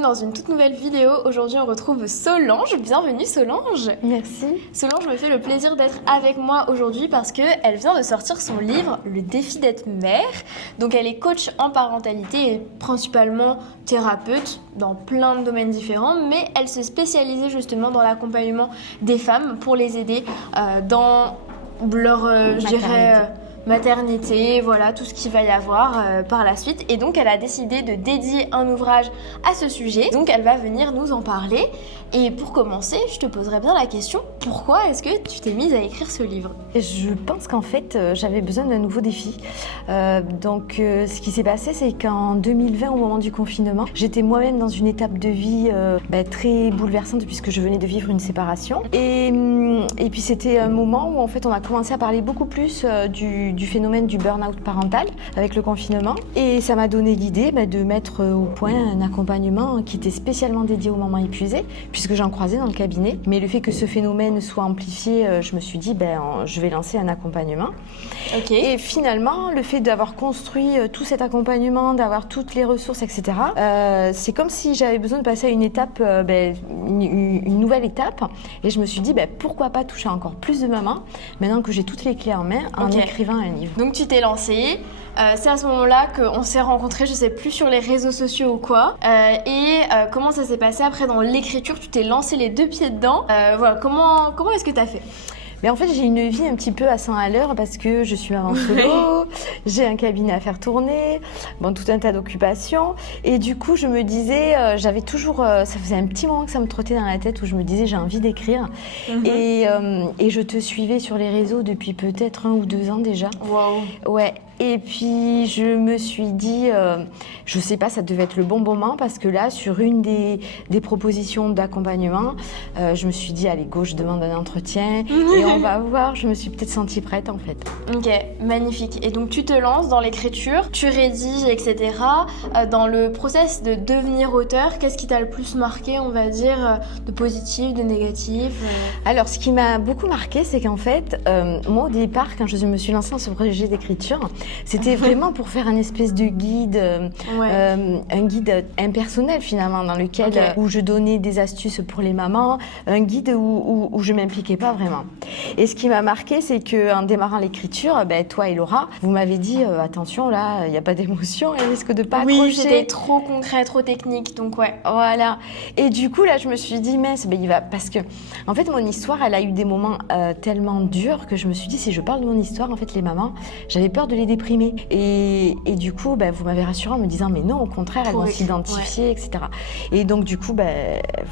bienvenue dans une toute nouvelle vidéo. Aujourd'hui on retrouve Solange, bienvenue Solange. Merci. Solange me fait le plaisir d'être avec moi aujourd'hui parce qu'elle vient de sortir son livre Le défi d'être mère. Donc elle est coach en parentalité et principalement thérapeute dans plein de domaines différents, mais elle se spécialisait justement dans l'accompagnement des femmes pour les aider dans leur, je dirais... maternité, voilà, tout ce qu'il va y avoir par la suite. Et donc, elle a décidé de dédier un ouvrage à ce sujet. Donc, elle va venir nous en parler. Et pour commencer, je te poserai bien la question, pourquoi est-ce que tu t'es mise à écrire ce livre ? Je pense qu'en fait, j'avais besoin d'un nouveau défi. Ce qui s'est passé, c'est qu'en 2020, au moment du confinement, j'étais moi-même dans une étape de vie très bouleversante puisque je venais de vivre une séparation. Et puis, c'était un moment où, en fait, on a commencé à parler beaucoup plus du phénomène du burn-out parental avec le confinement. Et ça m'a donné l'idée de mettre au point un accompagnement qui était spécialement dédié aux mamans épuisées, puisque j'en croisais dans le cabinet. Mais le fait que ce phénomène soit amplifié, je me suis dit, je vais lancer un accompagnement. Okay. Et finalement, le fait d'avoir construit tout cet accompagnement, d'avoir toutes les ressources, etc., c'est comme si j'avais besoin de passer à une étape, une nouvelle étape. Et je me suis dit, pourquoi pas toucher encore plus de mamans, maintenant que j'ai toutes les clés en main, en écrivant un livre. Donc tu t'es lancée. C'est à ce moment-là qu'on s'est rencontrés, je sais plus sur les réseaux sociaux ou quoi. Comment ça s'est passé après dans l'écriture ? Tu t'es lancé les deux pieds dedans. Voilà, comment est-ce que tu as fait ? Mais en fait, j'ai une vie un petit peu à 100 à l'heure parce que je suis maman solo, j'ai un cabinet à faire tourner, tout un tas d'occupations. Et du coup, je me disais, j'avais toujours, ça faisait un petit moment que ça me trottait dans la tête où je me disais, j'ai envie d'écrire. Et je te suivais sur les réseaux depuis peut-être 1 ou 2 ans déjà. Waouh. Ouais. Et puis, je me suis dit, je sais pas, ça devait être le bon moment parce que là, sur une des propositions d'accompagnement, je me suis dit, allez, go, je demande un entretien et on va voir. Je me suis peut-être sentie prête, en fait. Ok, magnifique. Et donc, tu te lances dans l'écriture, tu rédiges, etc. Dans le process de devenir auteur, qu'est-ce qui t'a le plus marqué, on va dire, de positif, de négatif Alors, ce qui m'a beaucoup marqué, c'est qu'en fait, moi, au départ, quand je me suis lancée dans ce projet d'écriture, c'était vraiment pour faire un espèce de guide, un guide impersonnel finalement, dans lequel où je donnais des astuces pour les mamans, un guide où je m'impliquais pas vraiment. Et ce qui m'a marqué, c'est qu'en démarrant l'écriture, toi et Laura, vous m'avez dit attention là, il n'y a pas d'émotion, elle risque de pas accrocher. Oui, c'était trop concret, trop technique, donc ouais. Voilà. Et du coup là, je me suis dit mince, il va, parce que en fait mon histoire, elle a eu des moments tellement durs que je me suis dit si je parle de mon histoire, en fait les mamans, j'avais peur de les déprimer. Et du coup, vous m'avez rassurée en me disant mais non, au contraire, elles vont s'identifier, etc. Et donc du coup,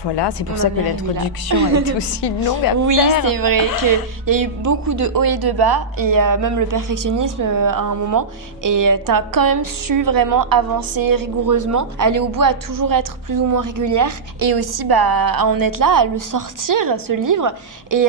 voilà, c'est pour ça que l'introduction est aussi longue à faire. Oui, c'est vrai qu'il y a eu beaucoup de hauts et de bas, et même le perfectionnisme à un moment. Et tu as quand même su vraiment avancer rigoureusement, aller au bout, à toujours être plus ou moins régulière, et aussi à en être là, à le sortir, ce livre. Et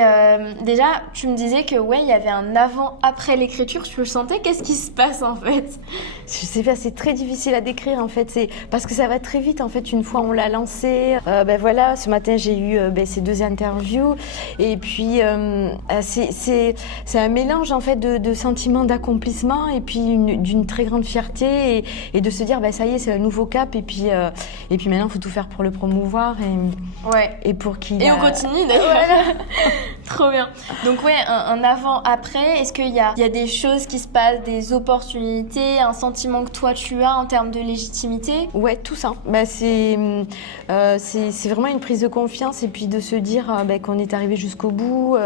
déjà, tu me disais que il y avait un avant-après l'écriture, tu le sentais, qu'est-ce qui se passe en fait ? Je sais pas, c'est très difficile à décrire en fait, c'est parce que ça va très vite en fait. Une fois on l'a lancé, voilà, ce matin j'ai eu ces 2 interviews et puis c'est un mélange en fait de sentiments d'accomplissement et puis d'une très grande fierté et de se dire ça y est, c'est un nouveau cap et puis maintenant il faut tout faire pour le promouvoir et pour qu'il on continue d'ailleurs. Voilà. Trop bien. Donc un avant-après, est-ce qu'il y a des choses qui se passent, des opportunités, un sentiment que toi tu as en termes de légitimité ? Ouais, tout ça. C'est vraiment une prise de confiance et puis de se dire qu'on est arrivé jusqu'au bout.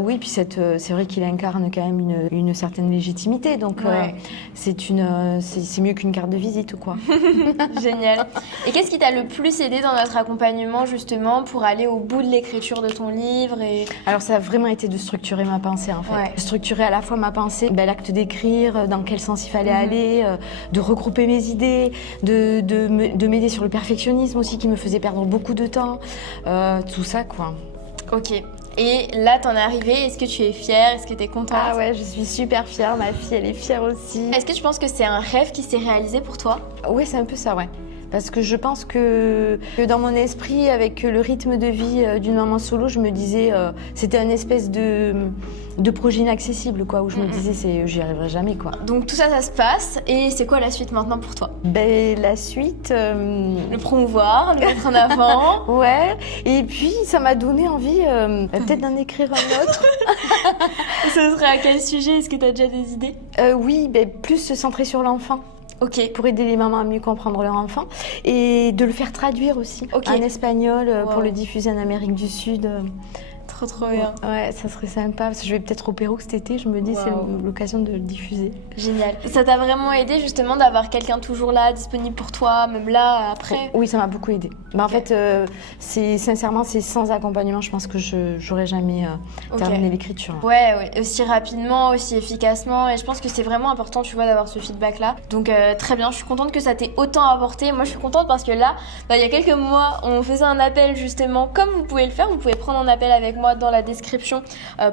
Oui, puis c'est vrai qu'il incarne quand même une certaine légitimité. Donc c'est mieux qu'une carte de visite ou quoi. Génial. Et qu'est-ce qui t'a le plus aidé dans notre accompagnement justement pour aller au bout de l'écriture de ton livre Alors ça a vraiment été de structurer ma pensée en fait. Ouais. Structurer à la fois ma pensée, l'acte d'écrire, dans quel sens il fallait aller, de regrouper mes idées, de m'aider sur le perfectionnisme aussi qui me faisait perdre beaucoup de temps, tout ça quoi. Ok. Et là, t'en es arrivée. Est-ce que tu es fière ? Est-ce que t'es contente ? Ah ouais, je suis super fière. Ma fille, elle est fière aussi. Est-ce que tu penses que c'est un rêve qui s'est réalisé pour toi ? Ouais, c'est un peu ça, ouais. Parce que je pense que dans mon esprit, avec le rythme de vie d'une maman solo, je me disais, c'était un espèce de projet inaccessible, quoi, où je me disais, j'y arriverai jamais, quoi. Donc tout ça, ça se passe. Et c'est quoi la suite maintenant pour toi? Ben, la suite... Le promouvoir, le mettre en avant. Ouais, et puis ça m'a donné envie peut-être d'en écrire un autre. Ce serait à quel sujet? Est-ce que tu as déjà des idées? Oui, ben, plus se centrer sur l'enfant. Ok. Pour aider les mamans à mieux comprendre leur enfant et de le faire traduire aussi en espagnol pour le diffuser en Amérique du Sud. Trop bien. Ouais, ça serait sympa parce que je vais peut-être au Pérou cet été, je me dis c'est l'occasion de le diffuser. Génial. Ça t'a vraiment aidé justement d'avoir quelqu'un toujours là, disponible pour toi, même là, après? Oui, ça m'a beaucoup aidé. Bah, en fait, sincèrement, c'est sans accompagnement, je pense que je n'aurais jamais terminé l'écriture. Ouais, aussi rapidement, aussi efficacement et je pense que c'est vraiment important, tu vois, d'avoir ce feedback-là. Donc très bien, je suis contente que ça t'ait autant apporté. Moi, je suis contente parce que là, il y a quelques mois, on faisait un appel justement, comme vous pouvez le faire, vous pouvez prendre un appel avec moi dans la description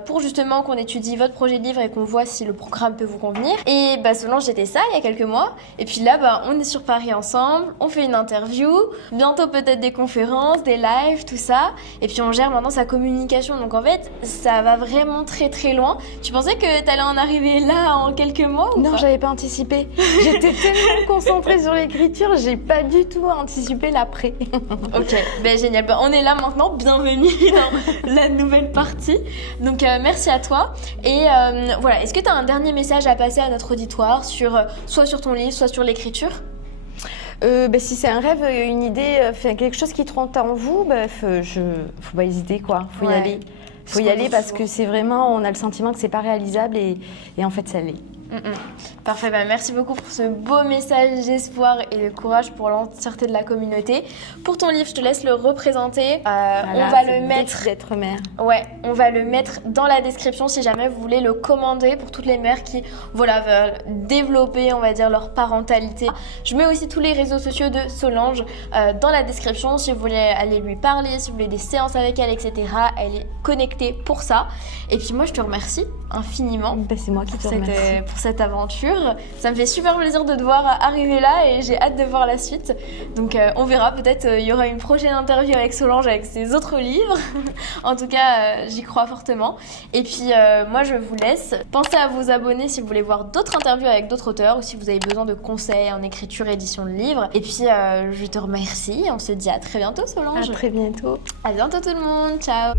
pour justement qu'on étudie votre projet de livre et qu'on voit si le programme peut vous convenir. Et Solange, j'étais ça il y a quelques mois. Et puis là, on est sur Paris ensemble, on fait une interview, bientôt peut-être des conférences, des lives, tout ça. Et puis on gère maintenant sa communication. Donc en fait, ça va vraiment très très loin. Tu pensais que t'allais en arriver là en quelques mois ou Non, pas? j'avais pas anticipé. J'étais tellement concentrée sur l'écriture, j'ai pas du tout anticipé l'après. Ok, génial. On est là maintenant, bienvenue dans la nouvelle partie. Donc merci à toi. Et voilà, est-ce que tu as un dernier message à passer à notre auditoire soit sur ton livre, soit sur l'écriture? Si c'est un rêve, une idée, quelque chose qui trotte en vous, faut pas hésiter, quoi. Faut y aller. Faut y aller parce que c'est vraiment, on a le sentiment que c'est pas réalisable et en fait ça l'est. Parfait, merci beaucoup pour ce beau message d'espoir et de courage pour l'entièreté de la communauté. Pour ton livre, je te laisse le représenter. On va le mettre d'être mère. Ouais, on va le mettre dans la description si jamais vous voulez le commander pour toutes les mères qui veulent développer, on va dire, leur parentalité. Je mets aussi tous les réseaux sociaux de Solange dans la description si vous voulez aller lui parler, si vous voulez des séances avec elle, etc. Elle est connectée pour ça. Et puis moi, je te remercie infiniment. C'est moi qui te remercie. Pour cette aventure. Ça me fait super plaisir de te voir arriver là et j'ai hâte de voir la suite. Donc on verra, peut-être il y aura une prochaine interview avec Solange avec ses autres livres. En tout cas, j'y crois fortement. Et puis moi je vous laisse. Pensez à vous abonner si vous voulez voir d'autres interviews avec d'autres auteurs ou si vous avez besoin de conseils en écriture et édition de livres. Et puis je te remercie. On se dit à très bientôt Solange. À très bientôt. À bientôt tout le monde. Ciao.